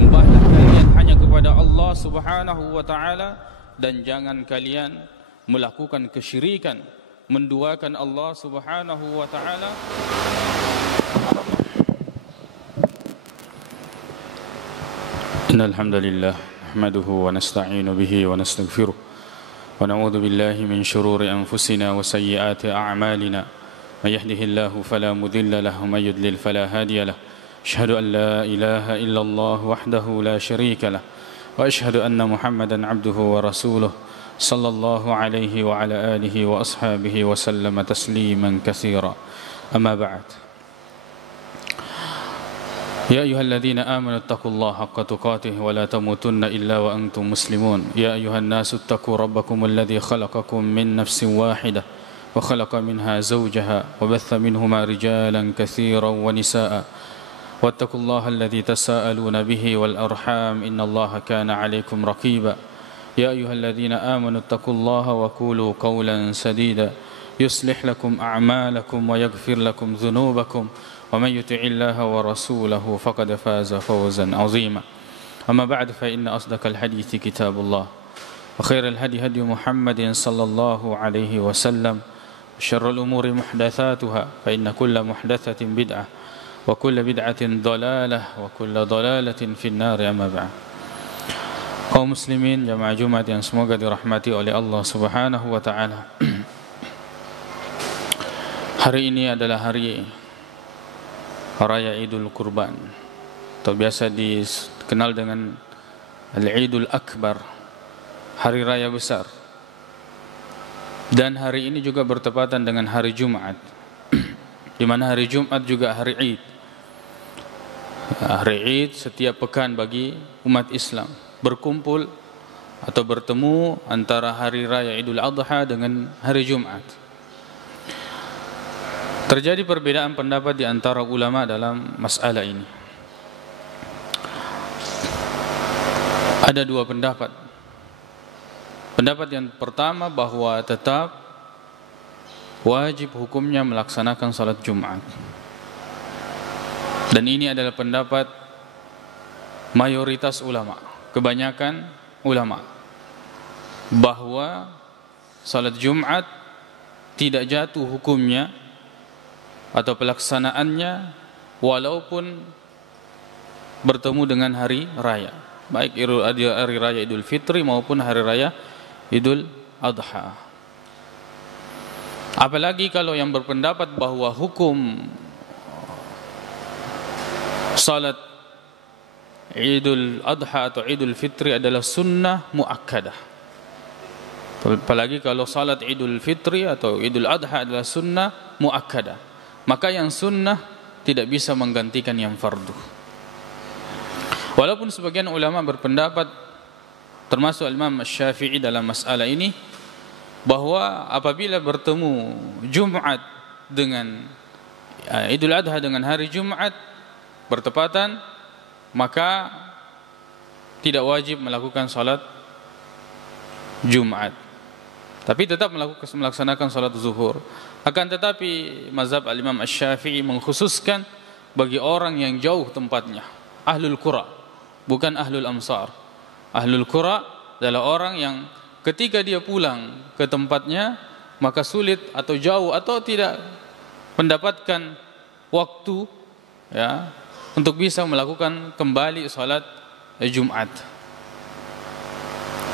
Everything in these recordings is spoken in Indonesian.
Sembahlah kalian hanya kepada Allah Subhanahu wa taala dan jangan kalian melakukan kesyirikan, menduakan Allah Subhanahu wa taala. Innal hamdalillah nahmaduhu wa nasta'inu bihi wa nastaghfiruh wa na'udzu billahi min shururi anfusina wa sayyiati a'malina. May yahdihillahu fala mudilla lahu wa may yudlil fala hadiya lahu. Asyhadu an la ilaha illallah wahdahu la syarika lah wa asyhadu anna Muhammadan abduhu wa rasuluh sallallahu alaihi wa ala alihi wa ashabihi wa sallama tasliman katsira. Amma ba'd. Ya ayyuhalladzina amanu taqullaha haqqa tuqatih wa la tamutunna illa wa antum muslimun. Ya ayyuhan nasu taqu rabbakum alladzi khalaqakum min nafsin wahidah wa khalaqa minha zawjaha wa batha minhuma rijalan katsiran wa nisaa'a. واتقوا الله الذي تساءلون به والأرحام إن الله كان عليكم رقيبا يا أيها الذين آمنوا اتقوا الله وقولوا قولا سديدا يصلح لكم أعمالكم ويغفر لكم ذنوبكم ومن يطع الله ورسوله فقد فاز فوزا عظيما أما بعد فإن أصدق الحديث كتاب الله وخير الهدي هدي محمد صلى الله عليه وسلم وشر الأمور محدثاتها فإن كل محدثة بدعة wa kullu bid'atin dhalalah wa kullu dhalalatin finnar. Amma ba'd. Kaum muslimin jamaah Jumat yang semoga dirahmati oleh Allah Subhanahu wa taala. Hari ini adalah hari Raya Idul Kurban atau biasa dikenal dengan Al-Idul Akbar, hari raya besar. Dan hari ini juga bertepatan dengan hari Jumat, di mana hari Jumat juga hari Id. Hari Id setiap pekan bagi umat Islam berkumpul atau bertemu antara hari raya Idul Adha dengan hari Jumat. Terjadi perbedaan pendapat di antara ulama dalam masalah ini. Ada dua pendapat. Pendapat yang pertama bahwa tetap wajib hukumnya melaksanakan salat Jumat. Dan ini adalah pendapat mayoritas ulama, kebanyakan ulama, bahwa salat Jumat tidak jatuh hukumnya atau pelaksanaannya walaupun bertemu dengan hari raya, baik hari raya Idul Fitri maupun hari raya Idul Adha. Apalagi kalau yang berpendapat bahwa hukum salat Idul Adha atau Idul Fitri adalah sunnah muakkadah. Apalagi kalau salat Idul Fitri atau Idul Adha adalah sunnah muakkadah, maka yang sunnah tidak bisa menggantikan yang fardu. Walaupun sebagian ulama berpendapat, termasuk Imam Syafi'i dalam masalah ini, bahwa apabila bertemu Jumat dengan Idul Adha dengan hari Jumat bertepatan, maka tidak wajib melakukan salat Jumat, tapi tetap melaksanakan salat zuhur. Akan tetapi mazhab al-Imam Asy-Syafi'i mengkhususkan bagi orang yang jauh tempatnya, ahlul qura, bukan ahlul amsar. Ahlul qura adalah orang yang ketika dia pulang ke tempatnya maka sulit atau jauh atau tidak mendapatkan waktu, ya, untuk bisa melakukan kembali salat Jumat.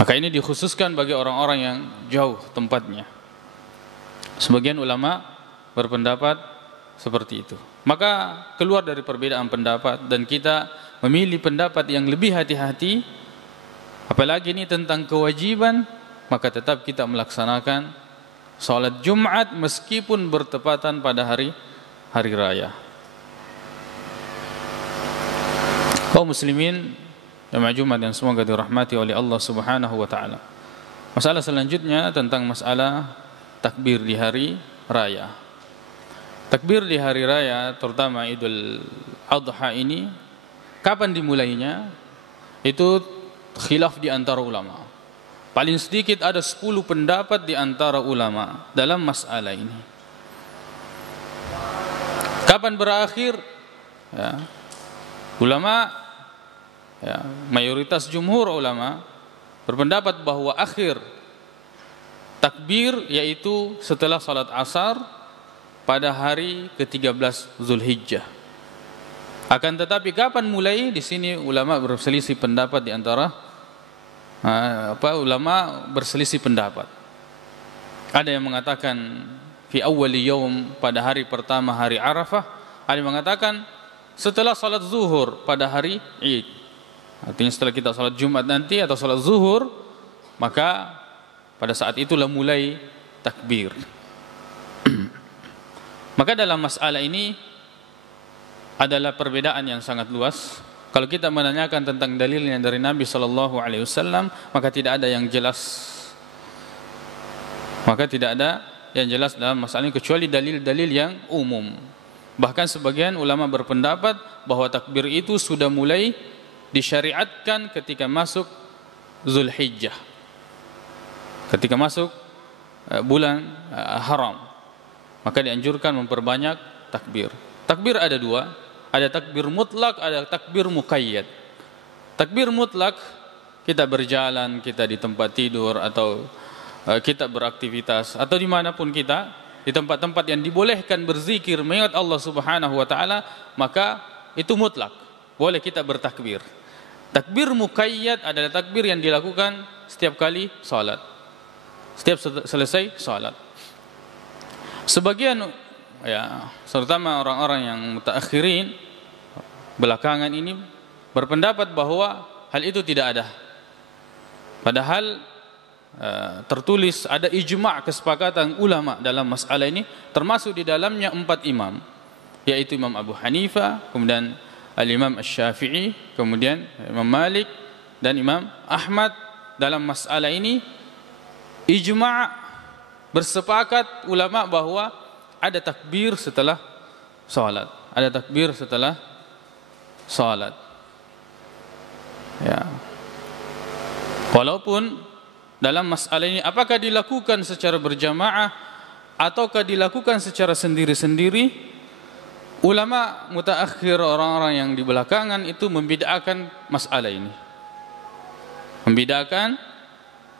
Maka ini dikhususkan bagi orang-orang yang jauh tempatnya. Sebagian ulama berpendapat seperti itu. Maka keluar dari perbedaan pendapat dan kita memilih pendapat yang lebih hati-hati. Apalagi ini tentang kewajiban, maka tetap kita melaksanakan salat Jumat meskipun bertepatan pada hari raya. Kaum muslimin jamaah Jumat yang semoga dirahmati oleh Allah Subhanahu wa taala. Masalah selanjutnya tentang masalah takbir di hari raya. Takbir di hari raya terutama Idul Adha ini kapan dimulainya? Itu khilaf di antara ulama. Paling sedikit ada 10 pendapat di antara ulama dalam masalah ini. Kapan berakhir? Ya. Ulama Ya, mayoritas jumhur ulama berpendapat bahwa akhir takbir yaitu setelah salat asar pada hari ke-13 Zulhijjah. Akan tetapi kapan mulai? Di sini ulama berselisih pendapat di antara ulama berselisih pendapat. Ada yang mengatakan fi awwali yaum, pada hari pertama hari Arafah. Ada yang mengatakan setelah salat zuhur pada hari Id. Artinya setelah kita salat Jumat nanti atau salat zuhur, maka pada saat itulah mulai takbir. Maka dalam masalah ini adalah perbedaan yang sangat luas. Kalau kita menanyakan tentang dalilnya dari Nabi SAW, maka tidak ada yang jelas. Maka tidak ada yang jelas dalam masalah ini kecuali dalil-dalil yang umum. Bahkan sebagian ulama berpendapat bahwa takbir itu sudah mulai disyariatkan ketika masuk Zulhijjah, ketika masuk bulan haram, maka dianjurkan memperbanyak takbir. Takbir ada dua, ada takbir mutlak, ada takbir muqayyad. Takbir mutlak kita berjalan, kita di tempat tidur, atau kita beraktivitas, atau dimanapun kita, di tempat-tempat yang dibolehkan berzikir mengingat Allah Subhanahu wa Ta'ala, maka itu mutlak, boleh kita bertakbir. Takbir muqayyad adalah takbir yang dilakukan setiap kali salat, setiap selesai salat. Sebagian, ya, terutama orang-orang yang mutaakhirin belakangan ini berpendapat bahwa hal itu tidak ada. Padahal tertulis ada ijma' kesepakatan ulama dalam masalah ini, termasuk di dalamnya 4 imam, yaitu Imam Abu Hanifah, kemudian Al-Imam Asy-Syafi'i, kemudian Imam Malik dan Imam Ahmad. Dalam masalah ini ijma' bersepakat ulama bahwa ada takbir setelah salat, ada takbir setelah salat. Ya. Walaupun dalam masalah ini apakah dilakukan secara berjamaah ataukah dilakukan secara sendiri-sendiri, ulama mutaakhir, orang-orang yang di belakangan itu membid'ahkan masalah ini. Membid'ahkan,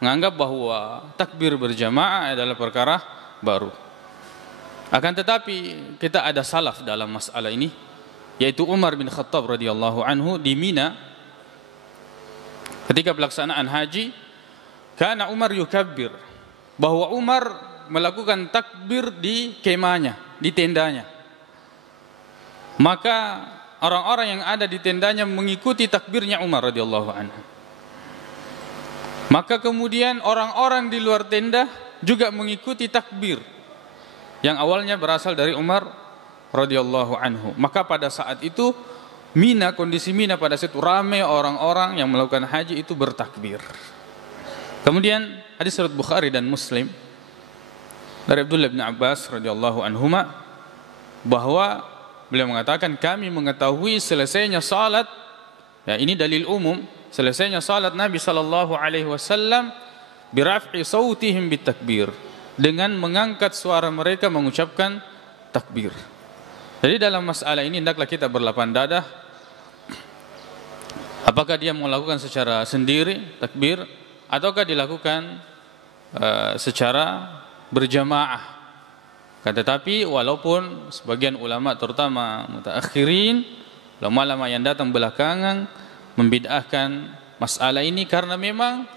menganggap bahwa takbir berjamaah adalah perkara baru. Akan tetapi kita ada salaf dalam masalah ini, yaitu Umar bin Khattab radhiyallahu anhu di Mina ketika pelaksanaan haji. Karena Umar yukabbir, bahwa Umar melakukan takbir di kemahnya, di tendanya. Maka orang-orang yang ada di tendanya mengikuti takbirnya Umar radhiyallahu anhu. Maka kemudian orang-orang di luar tenda juga mengikuti takbir yang awalnya berasal dari Umar radhiyallahu anhu. Maka pada saat itu Mina, kondisi Mina pada saat itu ramai orang-orang yang melakukan haji itu bertakbir. Kemudian hadis riwayat Bukhari dan Muslim dari Abdullah bin Abbas radhiyallahu anhuma, bahwa beliau mengatakan kami mengetahui selesainya salat, ya ini dalil umum, selesainya salat Nabi sallallahu alaihi wasallam biraf'i sautihim bitakbir, dengan mengangkat suara mereka mengucapkan takbir. Jadi dalam masalah ini hendaklah kita berlapang dada, apakah dia melakukan secara sendiri takbir ataukah dilakukan secara berjamaah. Tetapi walaupun sebagian ulama terutama mutaakhirin, ulama-ulama yang datang belakangan membid'ahkan masalah ini karena memang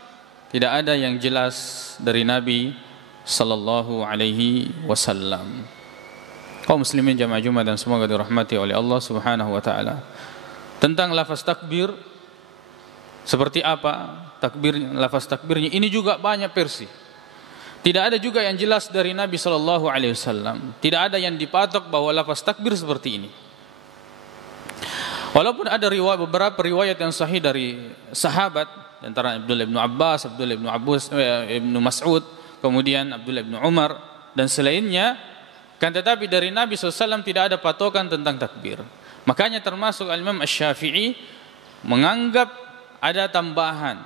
tidak ada yang jelas dari Nabi sallallahu alaihi wasallam. Kaum muslimin jamaah Jumat dan semoga dirahmati oleh Allah Subhanahu wa taala. Tentang lafaz takbir, seperti apa takbir, lafaz takbirnya ini juga banyak versi. Tidak ada juga yang jelas dari Nabi sallallahu alaihi wasallam. Tidak ada yang dipatok bahwa lafaz takbir seperti ini. Walaupun ada beberapa riwayat yang sahih dari sahabat, antara Abdullah bin Abbas, Abdullah bin Mas'ud, kemudian Abdullah bin Umar dan selainnya, kan tetapi dari Nabi SAW tidak ada patokan tentang takbir. Makanya termasuk Imam Asy-Syafi'i menganggap ada tambahan,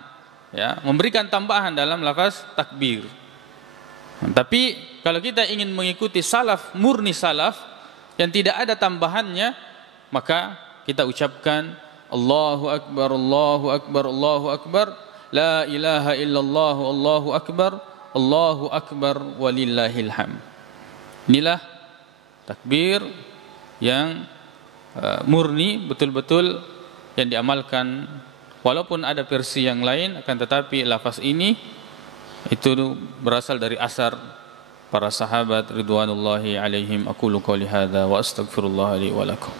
ya, memberikan tambahan dalam lafaz takbir. Tapi kalau kita ingin mengikuti salaf, murni salaf yang tidak ada tambahannya, maka kita ucapkan Allahu akbar, Allahu akbar, Allahu akbar, la ilaha illallah, Allahu akbar walillahil hamd. Inilah takbir yang murni, betul-betul yang diamalkan. Walaupun ada versi yang lain, akan tetapi lafaz ini itu berasal dari asar para sahabat ridwanullahi alaihim. Aqulu qouli hadza wa astaghfirullah li wa lakum.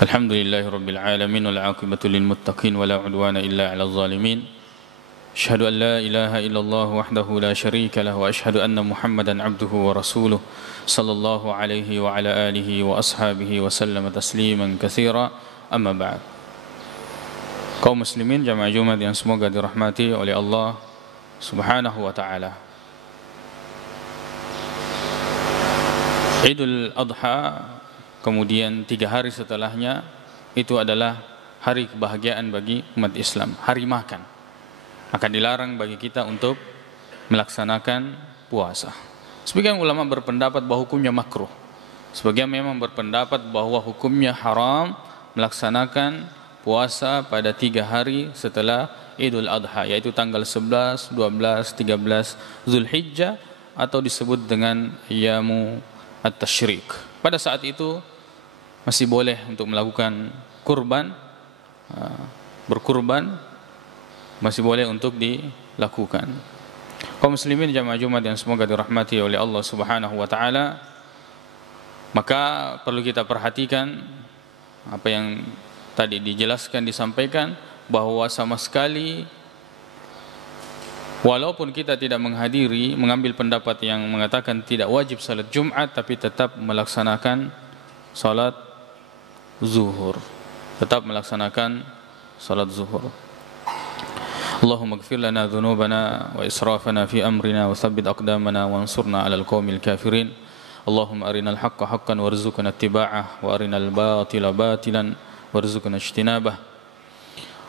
Alhamdulillahi rabbil alamin wal 'aqibatu lil muttaqin wa la 'udwana illa 'alal zalimin. Asyhadu an la ilaha illallah wahdahu la syarika lahu wa asyhadu anna Muhammadan 'abduhu wa rasuluh sallallahu alaihi wa ala alihi wa ashabihi wa sallama tasliman katsira. Amma ba'd. Kaum muslimin jamaah Jumat yang semoga dirahmati oleh Allah Subhanahu wa taala. Idul Adha, kemudian 3 hari setelahnya itu adalah hari kebahagiaan bagi umat Islam, hari makan. Maka dilarang bagi kita untuk melaksanakan puasa. Sebagian ulama berpendapat bahwa hukumnya makruh. Sebagian memang berpendapat bahwa hukumnya haram melaksanakan puasa pada 3 hari setelah Idul Adha, yaitu tanggal 11, 12, 13 Zulhijjah atau disebut dengan Ayyamu At-Tasyrik. Pada saat itu masih boleh untuk melakukan kurban, berkurban masih boleh untuk dilakukan. Kaum muslimin jamaah Jumat yang semoga dirahmati oleh Allah Subhanahu wa taala, maka perlu kita perhatikan apa yang tadi dijelaskan, disampaikan, bahwa sama sekali walaupun kita tidak menghadiri, mengambil pendapat yang mengatakan tidak wajib salat Jumat, tapi tetap melaksanakan salat zuhur, tetap melaksanakan salat zuhur. Allahumma ighfir lana dhunubana wa israfana fi amrina wa thabbit aqdamana wa ansurna 'alal qaumil kafirin. Allahumma arinal haqqa haqqan warzuqna ittiba'ah wa arinal batila batilan warzuqna ijtinabah.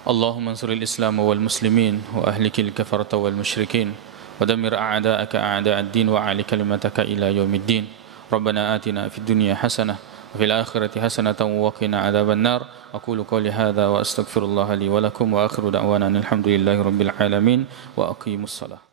Allahumma ansuril Islam wal muslimin wa ahlikil kafarata wal musyrikin wa dammir a'da'aka a'da'ad din wa 'ali kalimataka ila yaumiddin. Rabbana atina fid dunya hasanah wa fil akhirati hasanatan wa qina 'adzabannar. Aqulu qouli hadza wa astaghfirullah li wa lakum wa akhiru da'wana alhamdulillahi rabbil alamin wa aqimus shalah.